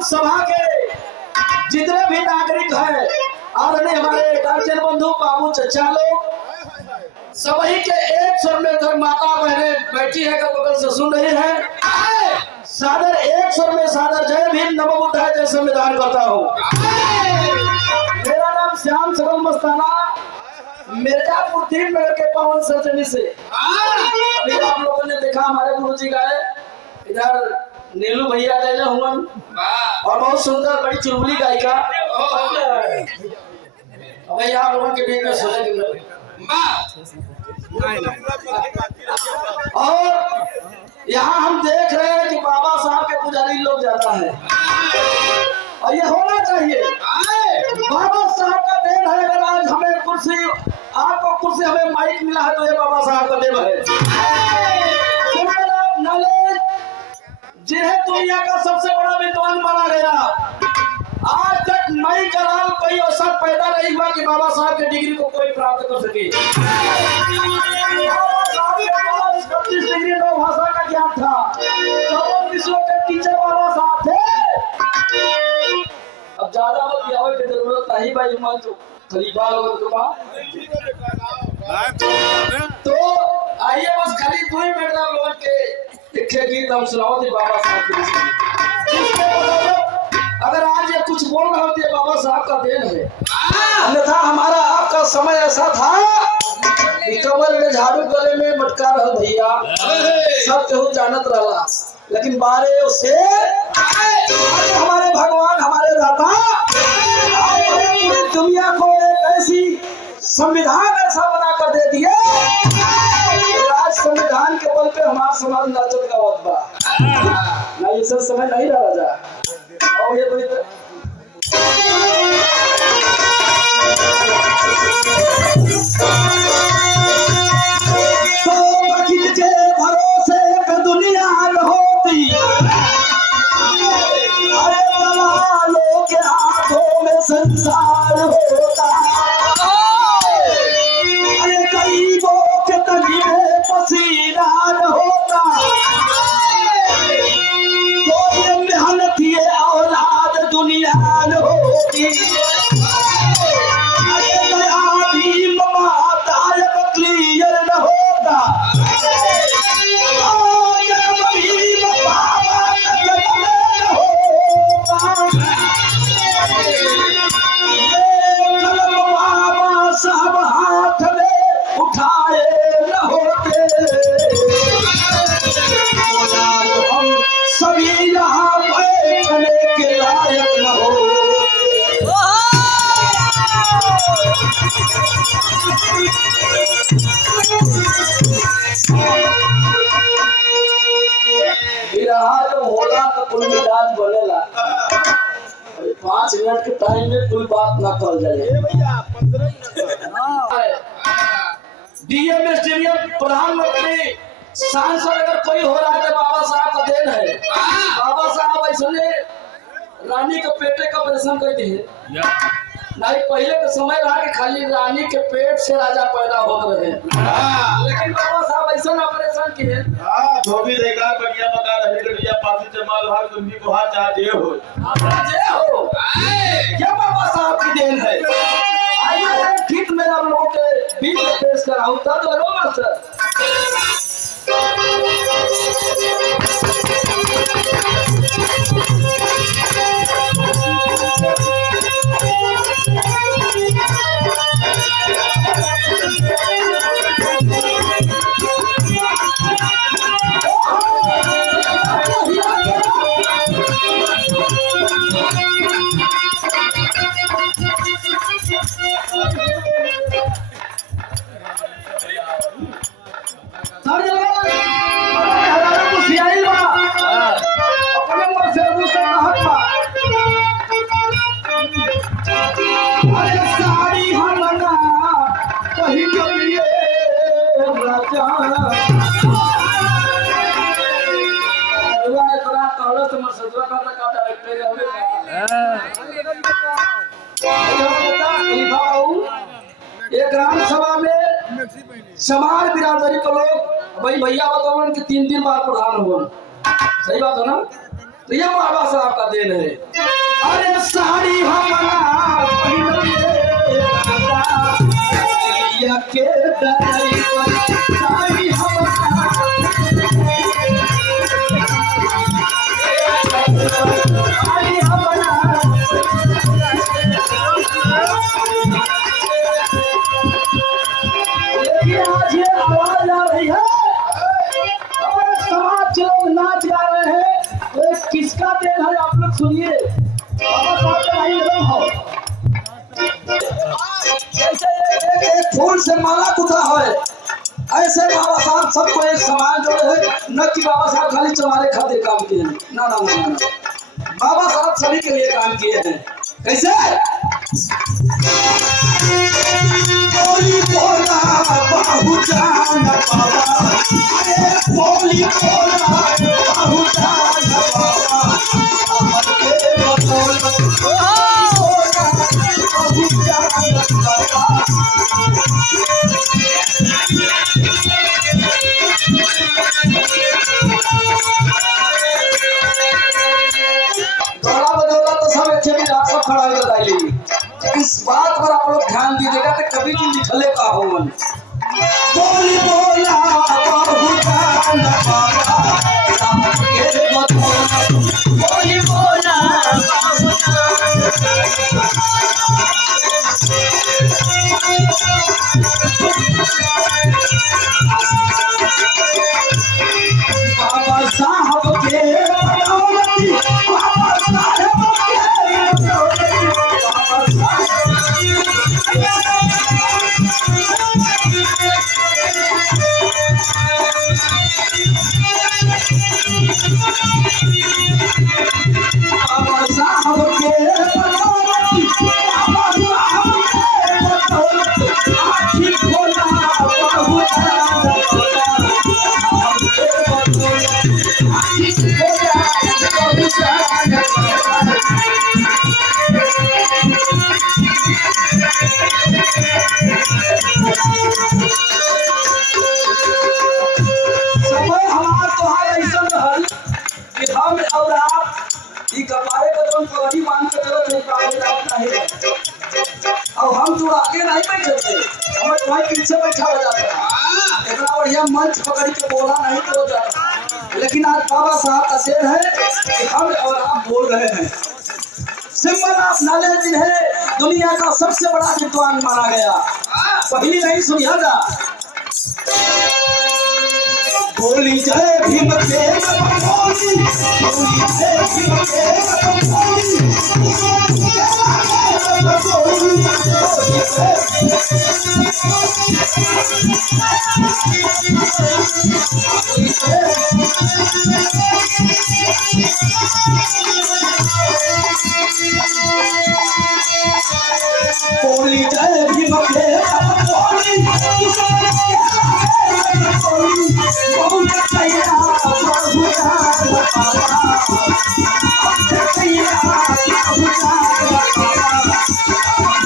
सभा के जितने भी नागरिक हैं और हमारे गार्जियन बंधु बाबू चचा लोग सभी के एक स्वर में धर्म माता बहने बैठी है का बगल से सुन रही है। सादर एक स्वर में सादर जय भीम नमो बुद्धाय जय संविधान करता हूँ। मेरा नाम श्याम सरम मस्ताना मिर्जापुर 3 नगर के पावन सरजमी से। अभी आप लोगों ने देखा हमारे गुरु जी गाए, इधर नीलू भैया गए हुआ और बहुत सुंदर बड़ी चुलबुली गायिका। भाई आप लोगों के बीच में सुने और यहाँ हम देख रहे हैं कि बाबा साहब के पुजारी लोग ज्यादा है और ये होना चाहिए। बाबा साहब का देन है। अगर आज हमें कुर्सी, आपको कुर्सी, हमें माइक मिला है तो ये बाबा साहब का देन है। जिन्हें दुनिया का सबसे बड़ा विद्वान माना गया, आज तक नई कराल कोई ऐसा पैदा नहीं हुआ कि बाबा साहब के डिग्री को कोई प्राप्त कर सके। 32 डिग्री नौ भाषा का ज्ञान था, 14 विषयों के टीचर बाबा साहब थे। अब ज्यादा मत यावे की जरूरत नहीं भाई, उम्र तो खलीफा लोगों के पास। तो आइए बस खाली 2 मिनट आप लोगों के गीत हम सुनाओ थे बाबा साहब के। अगर आज ये कुछ बोल रहे होते बाबा साहब का देन है, अन्यथा हमारा आपका समय ऐसा था कि कमर में झाड़ू, गले में मटका रहा भैया, सब केहू जानत रहा। लेकिन बारे उससे हमारे भगवान, हमारे दाता पूरी दुनिया को एक ऐसी संविधान ऐसा बना कर दे दिए, आज संविधान के बल पे हमारा समाज नाचत का वक्त बा ना। ये सब समय नहीं रहा जा और ये तो बखित के भरोसे एक दुनिया होती, अरे दलालों के हाथों में संसार होता, अरे गरीबों के तली में पसीना होता, तो ये मेहनत ये औलाद दुनिया होती, अरे दया भी माता क्लियर न होता, सब हाथ में उठाए न होते, हम सभी यहाँ बैठने के लायक न हो। जो होला तो कुल मिजाज बनेला, 5 मिनट के टाइम में कोई बात ना कर जाए। डीएम स्टेडियम प्रधानमंत्री सांसद अगर कोई हो रहा है तो बाबा साहब का देन है। बाबा साहब ऐसे रानी के पेटे का ऑपरेशन कर दिए नहीं, पहले के समय रहा कि खाली रानी के पेट से राजा पैदा होते रहे, लेकिन बाबा साहब ऐसा ऑपरेशन किए। धोबी देखा बढ़िया बता रहे गड़िया पासी जमाल भाग दुनिया को हाथ जा दे हो क्या बाबा साहब की देन है। आइए गीत में आप लोगों के बीच में पेश कर रहा हूँ, तब लगा मास्टर। राजा इतना कहलो तो मैं सजवा का डायरेक्टर हमें एक ग्राम सभा में समाज बिरादरी के लोग भाई भैया बताओ कि 3 बार प्रधान हुआ। सही बात है ना? तो ये बाबा साहब का देन है। अरे साड़ी हमारा के साड़ी आज ये आवाज आ रही है, हमारे समाज के लोग नाच गा रहे हैं। तो किसका देन है आप लोग सुनिए। बाबा साहब का भाई लोग हो जैसे एक फूल से माला गुथा है, ऐसे बाबा साहब सबको एक समान जोड़े है। न कि बाबा साहब खाली चमारे खातिर काम किए हैं, ना ना ना ना, बाबा साहब सभी के लिए काम किए हैं। कैसे? बोली बोला बाबू जान बाबा, अरे बोली बोला बाबू जान बाबा, अमर के बतौल बोला बाबू जान बाबा। दोहरा बदौला तो सब अच्छे भी आप सब खड़ा कर डालेंगे। इस बात पर आप लोग ध्यान दीजिएगा कि कभी भी लिखले का हो मन। बोली बोला बाबू जान बाबा, के बतौला बोली बोला बाबू जान बाबा साहब के बतौलती, बाबा साहब के बतौलती, बाबा साहब के बतौलती, बाबा साहब के बतौलती, आखिर खोला बाबू जान बाबा, के बतौलती, आखिर खोला बाबू जान बाबा। समय हमार तोहार ऐसा रहल कि हम और आप ई कपारे को तुम पगड़ी बांध के चलो नहीं पावे जाता है, और हम तो आगे नहीं बैठे थे, हमें तुम्हारे पीछे बैठा हो जाता है। इतना बढ़िया मंच पकड़ के बोला नहीं तो हो जाता। लेकिन आज बाबा साहब का देन है कि हम और आप बोल रहे हैं। सिंबल ऑफ नॉलेज है, दुनिया का सबसे बड़ा विद्वान माना गया। पहली नहीं सुनिया जा। बोली जय भीम के बोली, बोली जय भीम के बोली, बोली जय भीम के बोली, बहुत सैया बाबू जान बाबा, सैया बाबू जान बाबा,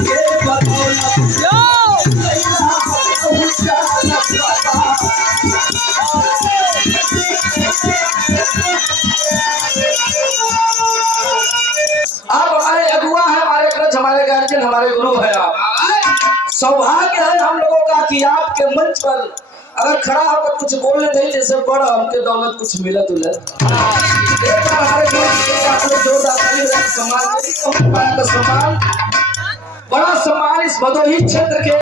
के बतौला सैया बाबू जान बाबा। आप हमारे अगुआ है, हमारे ग्रंथ, हमारे गार्जियन, हमारे गुरु है। आप सौभाग्य है हम लोगों का कि आपके मंच पर अगर खड़ा होकर कुछ बोलने दें जैसे बड़ा हमके दौलत कुछ मिलत उलत। हमारे जोरदार सम्मान बड़ा सम्मान इस भदोही क्षेत्र के